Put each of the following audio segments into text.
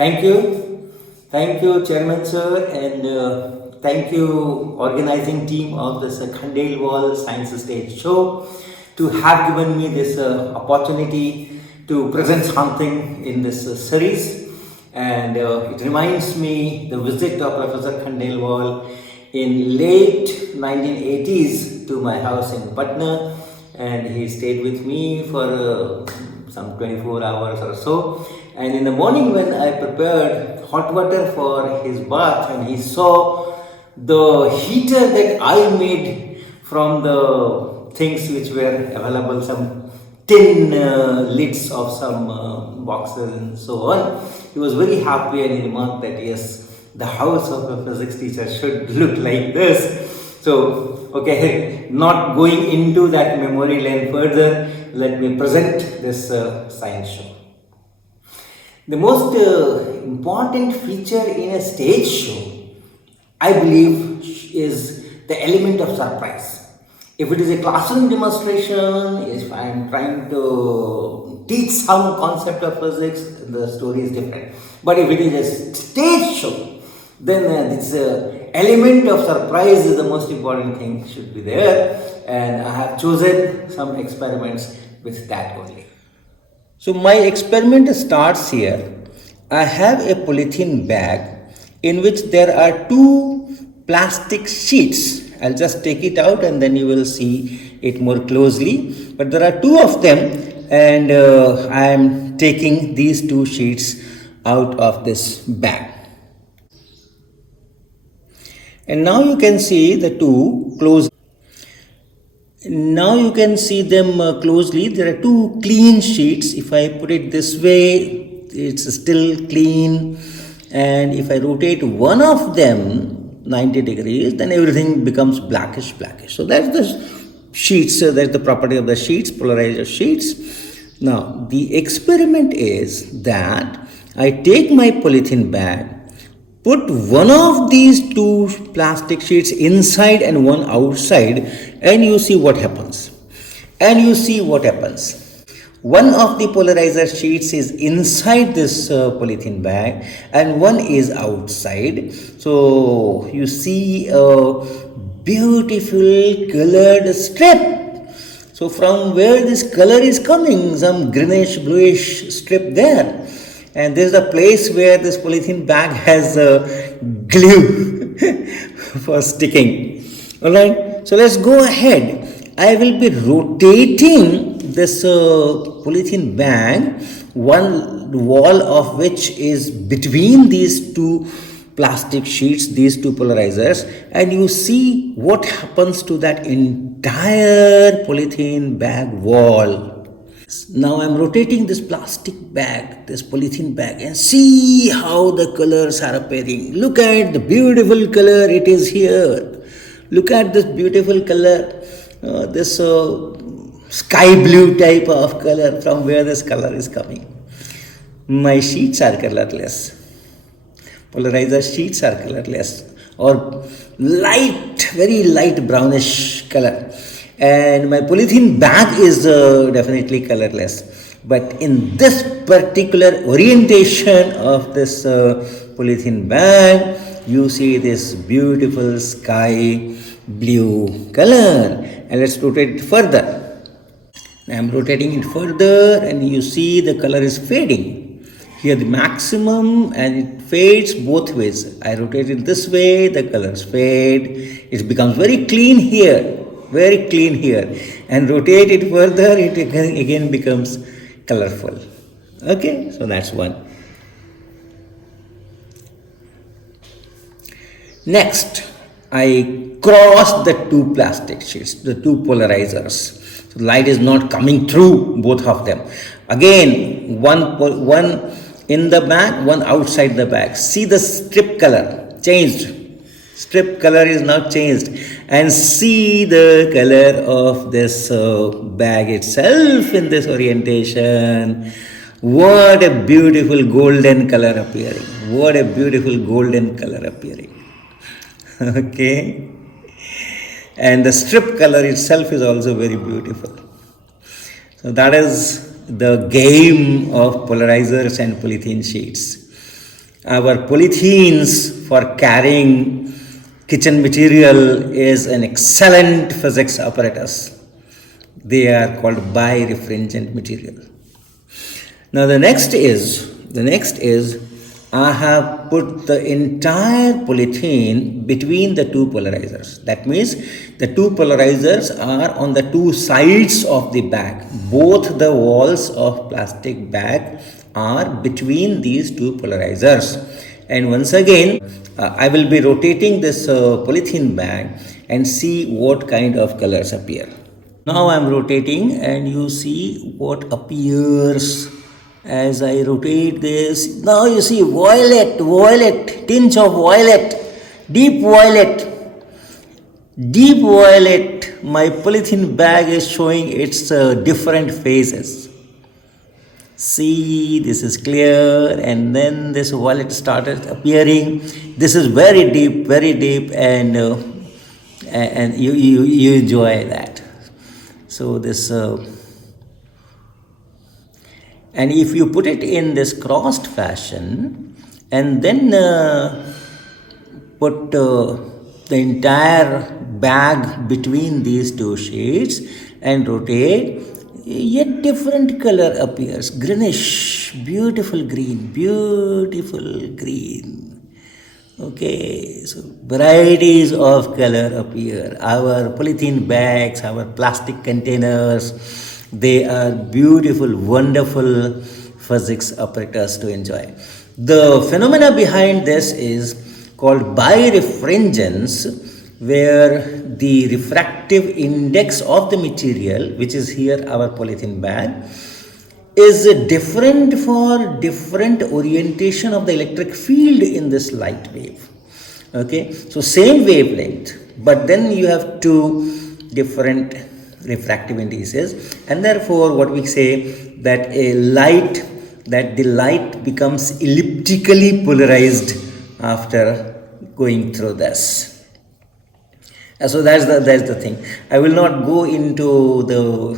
Thank you. Thank you, Chairman Sir, and thank you, organizing team of this Khandelwal Science Stage Show, to have given me this opportunity to present something in this series. And it reminds me the visit of Professor Khandelwal in late 1980s to my house in Patna, and he stayed with me for some 24 hours or so. And in the morning, when I prepared hot water for his bath, and he saw the heater that I made from the things which were available, some tin lids of some boxes and so on, he was very happy, and he remarked that yes, the house of a physics teacher should look like this. So, okay, not going into that memory lane further, let me present this science show. The most important feature in a stage show, I believe, is the element of surprise. If it is a classroom demonstration, if I am trying to teach some concept of physics, the story is different. But if it is a stage show, then this element of surprise is the most important thing, should be there. And I have chosen some experiments with that only. So my experiment starts here. I have a polythene bag in which there are two plastic sheets. I'll just take it out and then you will see it more closely. But there are two of them, and I am taking these two sheets out of this bag. And now you can see the two close. Now you can see them closely. There are two clean sheets. If I put it this way, it's still clean. And if I rotate one of them 90 degrees, then everything becomes blackish. So that's the sheets. That's the property of the sheets, polarizer sheets. Now the experiment is that I take my polythene bag, put one of these two plastic sheets inside and one outside, and you see what happens. One of the polarizer sheets is inside this polythene bag and one is outside. So you see a beautiful colored strip. So from where this color is coming, some greenish bluish strip there. And this is the place where this polythene bag has glue for sticking. Alright, so let's go ahead. I will be rotating this polythene bag, one wall of which is between these two plastic sheets, these two polarizers, and you see what happens to that entire polythene bag wall. Now I'm rotating this plastic bag, this polythene bag, and see how the colors are appearing. Look at the beautiful color it is here. Look at this beautiful color, this sky blue type of color, from where this color is coming. My sheets are colorless. Polarizer sheets are colorless, or light, very light brownish color. And my polythene bag is definitely colorless. But in this particular orientation of this polythene bag, you see this beautiful sky blue color. And let's rotate it further. I am rotating it further, and you see the color is fading. Here the maximum, and it fades both ways. I rotate it this way, the colors fade. It becomes very clean here. And rotate it further, it again becomes colorful. Okay, so that's one. Next, I cross the two plastic sheets, the two polarizers. So light is not coming through both of them. Again, one in the bag, one outside the bag. See the strip color changed. Strip color is now changed, and see the color of this bag itself in this orientation. What a beautiful golden color appearing. Okay. And the strip color itself is also very beautiful. So that is the game of polarizers and polythene sheets. Our polythenes for carrying kitchen material is an excellent physics apparatus. They are called birefringent material. Now the next is I have put the entire polythene between the two polarizers. That means the two polarizers are on the two sides of the bag. Both the walls of plastic bag are between these two polarizers. And once again, I will be rotating this polythene bag and see what kind of colors appear. Now I am rotating and you see what appears as I rotate this. Now you see violet, tinge of violet, deep violet. Deep violet, my polythene bag is showing its different phases. See, this is clear, and then this violet started appearing. This is very deep, and you enjoy that. So this, and if you put it in this crossed fashion, and then put the entire bag between these two sheets and rotate, yet different color appears. Greenish, beautiful green. Okay, so varieties of color appear. Our polythene bags, our plastic containers, they are beautiful, wonderful physics apparatus to enjoy. The phenomena behind this is called birefringence, where the refractive index of the material, which is here our polythene bag, is different for different orientation of the electric field in this light wave. Okay, so same wavelength, but then you have two different refractive indices, and therefore what we say that the light becomes elliptically polarized after going through this. So that's the thing. I will not go into the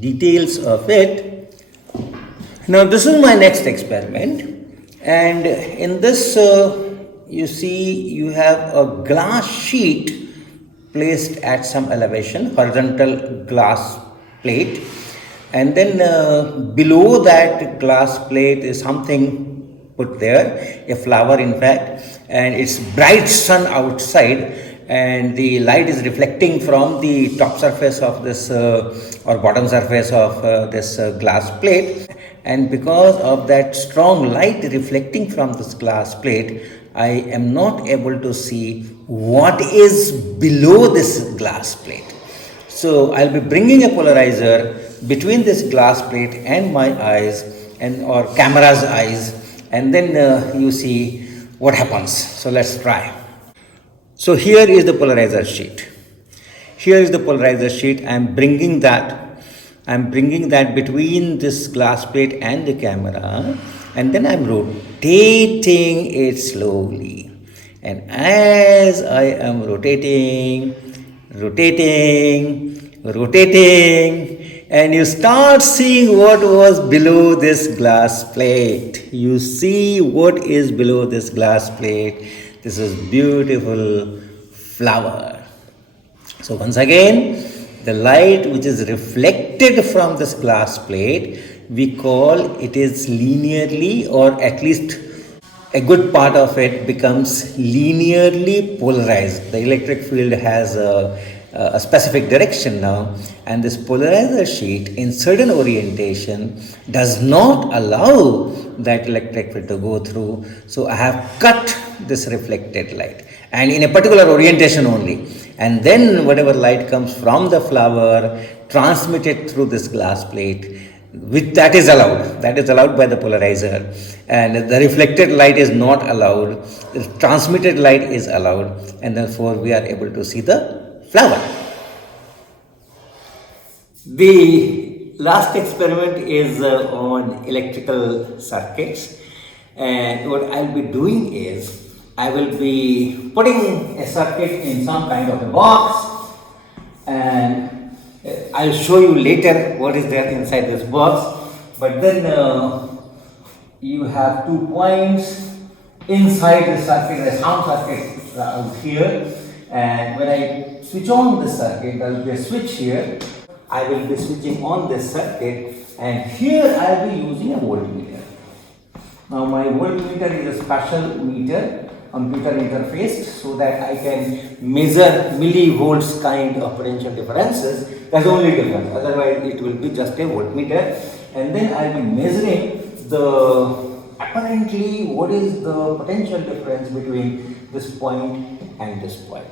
details of it. Now this is my next experiment, and in this you see you have a glass sheet placed at some elevation, horizontal glass plate, and then below that glass plate is something put there, a flower in fact, and it's bright sun outside, and the light is reflecting from the top surface of this or bottom surface of this glass plate, and because of that strong light reflecting from this glass plate, I am not able to see what is below this glass plate. So I'll be bringing a polarizer between this glass plate and my eyes, and or camera's eyes, and then you see what happens. So let's try. So here is the polarizer sheet. I'm bringing that between this glass plate and the camera, and then I'm rotating it slowly. And as I am rotating, and you start seeing what was below this glass plate. You see what is below this glass plate. This is beautiful flower. So once again, the light which is reflected from this glass plate, we call it is linearly, or at least a good part of it becomes linearly polarized. The electric field has a specific direction now, and this polarizer sheet in certain orientation does not allow that electric field to go through. So I have cut this reflected light, and in a particular orientation only, and then whatever light comes from the flower transmitted through this glass plate, which that is allowed by the polarizer, and the reflected light is not allowed. The transmitted light is allowed, and therefore we are able to see the flower. The last experiment is on electrical circuits, and what I'll be doing is I will be putting a circuit in some kind of a box, and I'll show you later what is there inside this box. But then you have 2 points inside the circuit, the sound circuit here, and when I switch on the circuit, there will be a switch here. I will be switching on this circuit, and here I will be using a voltmeter. Now my voltmeter is a special meter, computer interfaced, so that I can measure millivolts kind of potential differences. That's the only difference, otherwise it will be just a voltmeter. And then I will be measuring apparently what is the potential difference between this point and this point.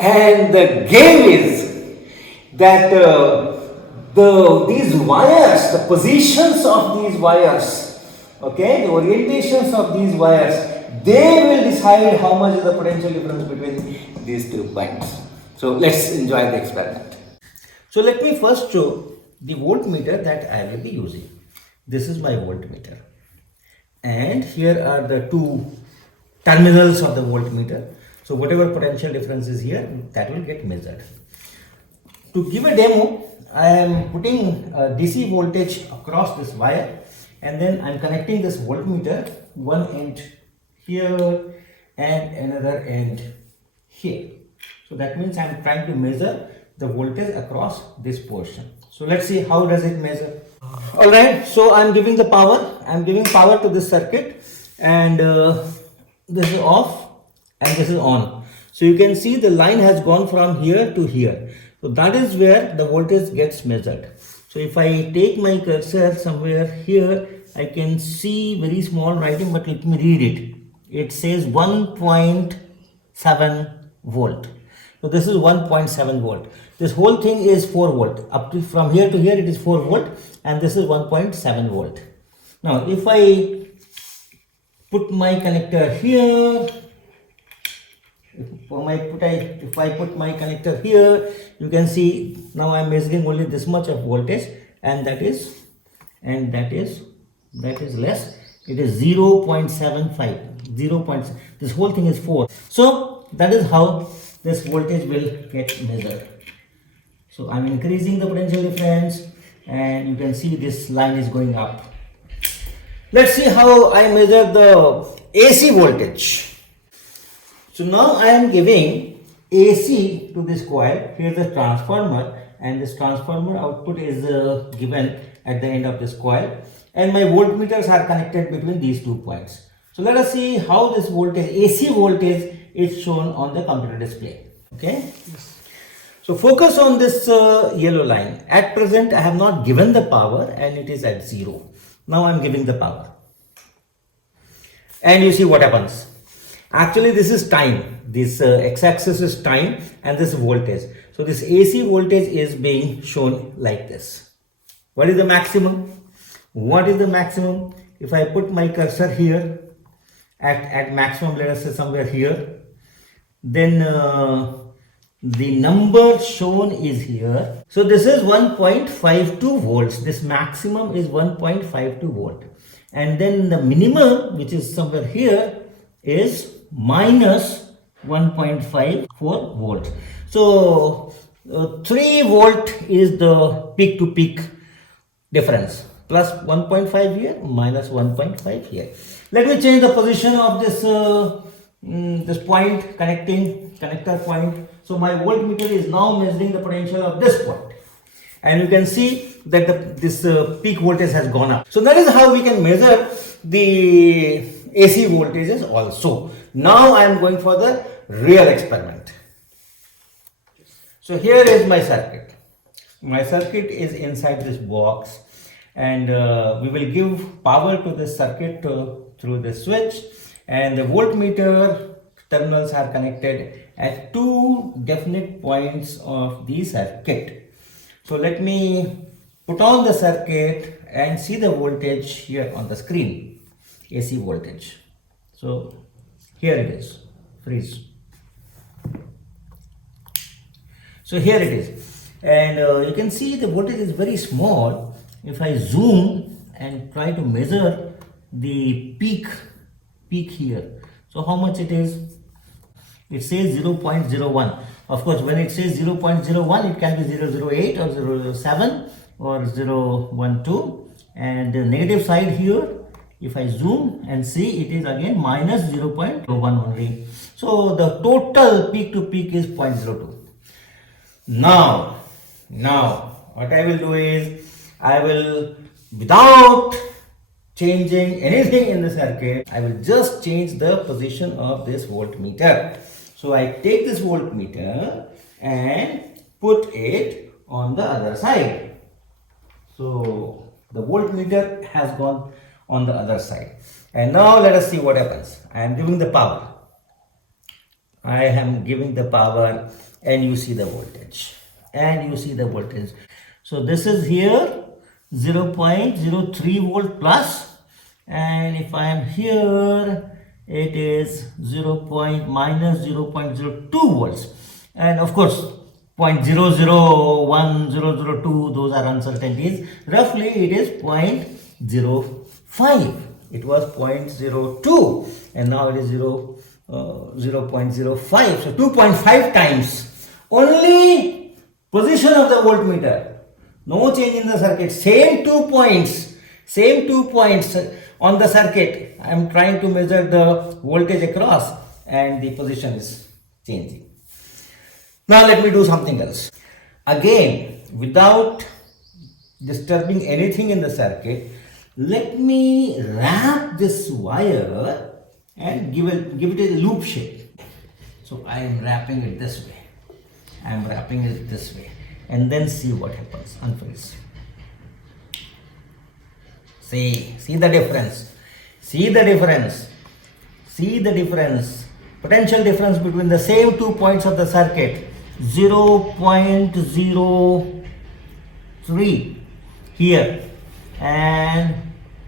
And the game is that these wires, the positions of these wires, okay, the orientations of these wires, they will decide how much is the potential difference between these 2 points. So let's enjoy the experiment. So let me first show the voltmeter that I will be using. This is my voltmeter, and here are the 2 terminals of the voltmeter. So whatever potential difference is here, that will get measured. To give a demo, I am putting a DC voltage across this wire, and then I am connecting this voltmeter one end here and another end here. So that means I am trying to measure the voltage across this portion. So let's see how does it measure. Alright, so I am giving the power. I am giving power to this circuit, and this is off and this is on. So you can see the line has gone from here to here. So that is where the voltage gets measured. So if I take my cursor somewhere here, I can see very small writing, but let me read it. It says 1.7 volt. So this is 1.7 volt. This whole thing is 4 volt. Up to from here to here it is 4 volt, and this is 1.7 volt. Now if I put my connector here, if I put my connector here, you can see now I am measuring only this much of voltage, and that is less. It is 0.75. 0. This whole thing is 4. So that is how this voltage will get measured. So I am increasing the potential difference, and you can see this line is going up. Let's see how I measure the AC voltage. So now I am giving AC to this coil. Here is the transformer, and this transformer output is given at the end of this coil, and my voltmeters are connected between these 2 points. So let us see how this voltage, AC voltage, is shown on the computer display. Okay. Yes. So focus on this yellow line. At present I have not given the power, and it is at 0. Now I am giving the power, and you see what happens. Actually this is time. This x-axis is time, and this voltage. So this AC voltage is being shown like this. What is the maximum? What is the maximum? If I put my cursor here at maximum, let us say somewhere here, then the number shown is here. So this is 1.52 volts. This maximum is 1.52 volt, and then the minimum, which is somewhere here, is minus 1.54 volts. So 3 volt is the peak to peak difference, plus 1.5 here, minus 1.5 here. Let me change the position of this this point, connector point. So my voltmeter is now measuring the potential of this point, and you can see that this peak voltage has gone up. So that is how we can measure the AC voltages also. Now I am going for the real experiment. So here is my circuit. My circuit is inside this box, and we will give power to this circuit through the switch, and the voltmeter terminals are connected at 2 definite points of the circuit. So let me put on the circuit and see the voltage here on the screen, AC voltage. So here it is, freeze. So here it is, and you can see the voltage is very small. If I zoom and try to measure the peak here, so how much it is? It says 0.01. Of course, when it says 0.01, it can be 0.08 or 0.07 or 0.12, and the negative side here If I zoom and see, it is again minus 0.01 only. So the total peak to peak is 0.02. Now what I will do is, I will, without changing anything in the circuit, I will just change the position of this voltmeter. So I take this voltmeter and put it on the other side. So the voltmeter has gone on the other side. And now let us see what happens. I am giving the power. I am giving the power, and you see the voltage. So this is here 0.03 volt plus, and if I am here, it is minus 0.02 volts. And of course 0.001, 002, those are uncertainties. Roughly it is 0.05. It was 0.02 and now it is 0.05. So 2.5 times only position of the voltmeter. No change in the circuit. Same 2 points on the circuit. I am trying to measure the voltage across and the position is changing. Now let me do something else. Again, without disturbing anything in the circuit, let me wrap this wire and give it a loop shape. So I am wrapping it this way. And then see what happens. Unfreeze. See the difference. Potential difference between the same 2 points of the circuit. 0.03 here and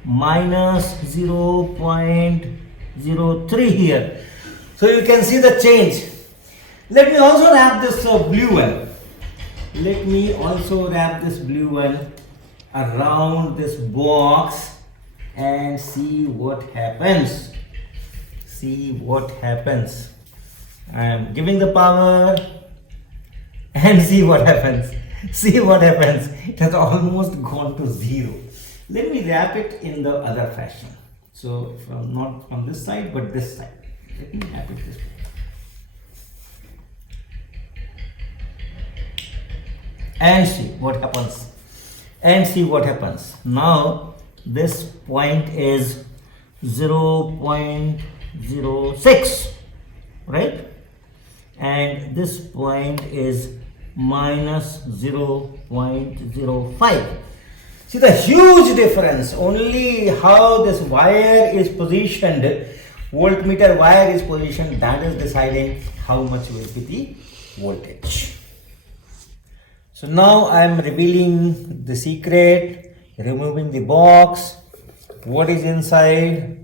minus 0.03 here. So you can see the change. Let me also wrap this blue one. Around this box and see what happens. I am giving the power and see what happens. It has almost gone to 0. Let me wrap it in the other fashion. So not from this side but this side. Let me wrap it this way. And see what happens. Now this point is 0.06, right? And this point is minus 0.05. See the huge difference. Only how this wire is positioned, voltmeter wire is positioned, that is deciding how much will be the voltage. So now I am revealing the secret, removing the box. What is inside?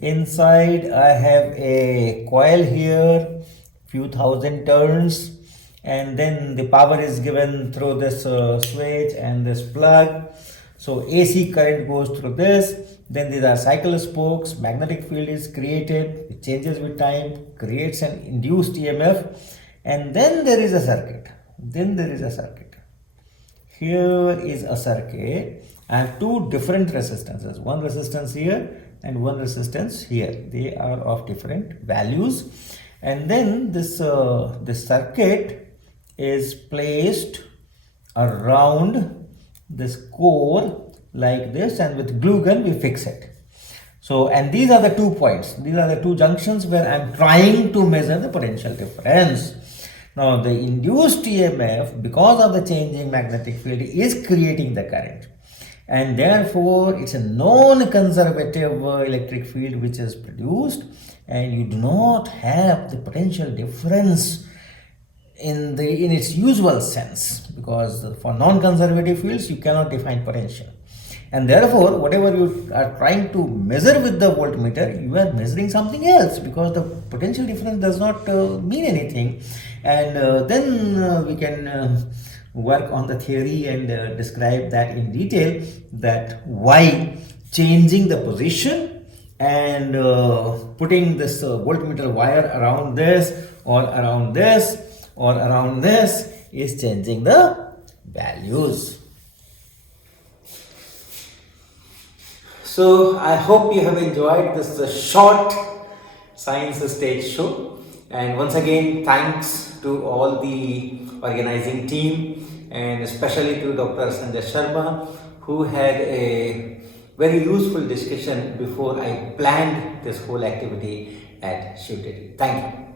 Inside I have a coil here, few thousand turns, and then the power is given through this switch and this plug. So AC current goes through this. Then these are cycle spokes. Magnetic field is created. It changes with time, creates an induced EMF, and then there is a circuit. Here is a circuit. I have two different resistances. One resistance here and one resistance here. They are of different values. And then this circuit is placed around this core like this, and with glue gun we fix it. So, and these are the 2 points. These are the 2 junctions where I am trying to measure the potential difference. Now the induced EMF, because of the changing magnetic field, is creating the current, and therefore it's a non-conservative electric field which is produced, and you do not have the potential difference in its usual sense, because for non-conservative fields you cannot define potential, and therefore whatever you are trying to measure with the voltmeter, you are measuring something else, because the potential difference does not mean anything. And then we can work on the theory and describe that in detail, that why changing the position and putting this voltmeter wire around this or around this or around this is changing the values. So I hope you have enjoyed this short science stage show. And once again, thanks to all the organizing team and especially to Dr. Sanjay Sharma, who had a very useful discussion before I planned this whole activity at Shooted. Thank you.